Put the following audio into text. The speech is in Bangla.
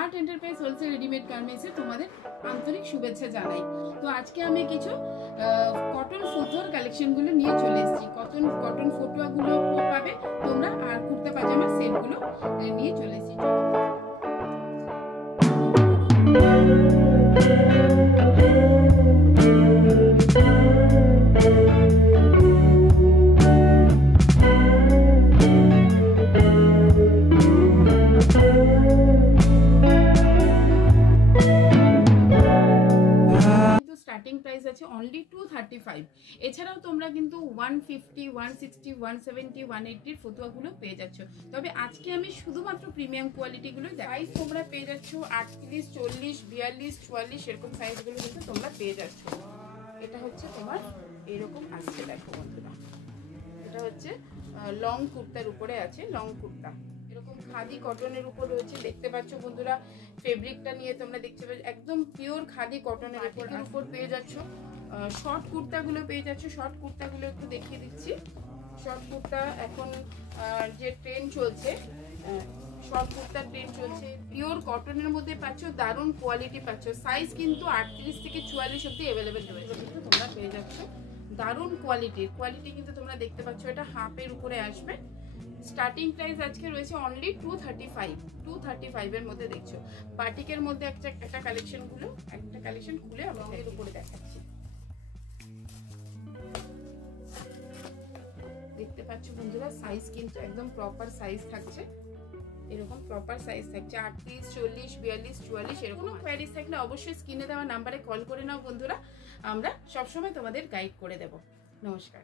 স্মার্ট এন্টারপ্রাইজ হোলসেল রেডিমেড গার্মেন্টসে তোমাদের আন্তরিক শুভেচ্ছা জানাই। তো আজকে আমি কিছু কটন ফতুয়ার কালেকশনগুলো নিয়ে চলে এসেছি। কটন ফতুয়াগুলো পাবে তোমরা, আর কুর্তা পাজামার সেটগুলো নিয়ে চলে এসেছি। স্টার্টিং প্রাইস আছে অনলি 235। এছাড়াও তোমরা কিন্তু 150, 160, 170, 180 ফতুয়াগুলো পেয়ে যাচ্ছ। তবে আজকে আমি শুধুমাত্র প্রিমিয়াম কোয়ালিটিগুলো সাইজ তোমরা পেয়ে যাচ্ছ 38, 40, 42, 44 এরকম সাইজগুলো কিন্তু তোমরা পেয়ে যাচ্ছ। এটা হচ্ছে তোমার এরকম আসছে, দেখো বন্ধুরা, এটা হচ্ছে লং কুর্তার উপরে আছে, লং কুর্তা এরকম খাদি কটনের উপর রয়েছে। দেখতে পাচ্ছ বন্ধুরা, ফেব্রিকটা নিয়ে তোমরা দেখতে পাচ্ছ একদম পিওর খাদি কটনের উপর পেয়ে যাচ্ছ। শর্ট কুর্তাগুলো পেয়ে যাচ্ছ। শর্ট কুর্তাগুলো একটু দেখিয়ে দিচ্ছি। শর্ট কুর্তা এখন যে ট্রেন্ড চলছে, শর্ট কুর্তার ট্রেন্ড চলছে, পিওর কটনের মধ্যে পাচ্ছ, দারুণ কোয়ালিটি পাচ্ছ। সাইজ কিন্তু 38 থেকে 44 অব্দি অ্যাভেলেবেল রয়েছে, কিন্তু তোমরা পেয়ে যাচ্ছ দারুণ কোয়ালিটি কিন্তু তোমরা দেখতে পাচ্ছ। এটা হাফের উপরে আসবে। স্টার্টিং প্রাইস আজকে রয়েছে অনলি 235 এর মধ্যে দেখছো। বাটিকের মধ্যে একটা কালেকশন খুলে আমাদের উপরে দেখাচ্ছি। দেখতে পাচ্ছ বন্ধুরা, সাইজ কিন্তু একদম প্রপার সাইজ থাকছে, এরকম প্রপার সাইজ থাকছে 38, 40, 42, 44 এরকম। কোয়ারিজ থাকলে অবশ্যই স্ক্রিনে দেওয়া নাম্বারে কল করে নাও বন্ধুরা, আমরা সবসময় তোমাদের গাইড করে দেব। নমস্কার।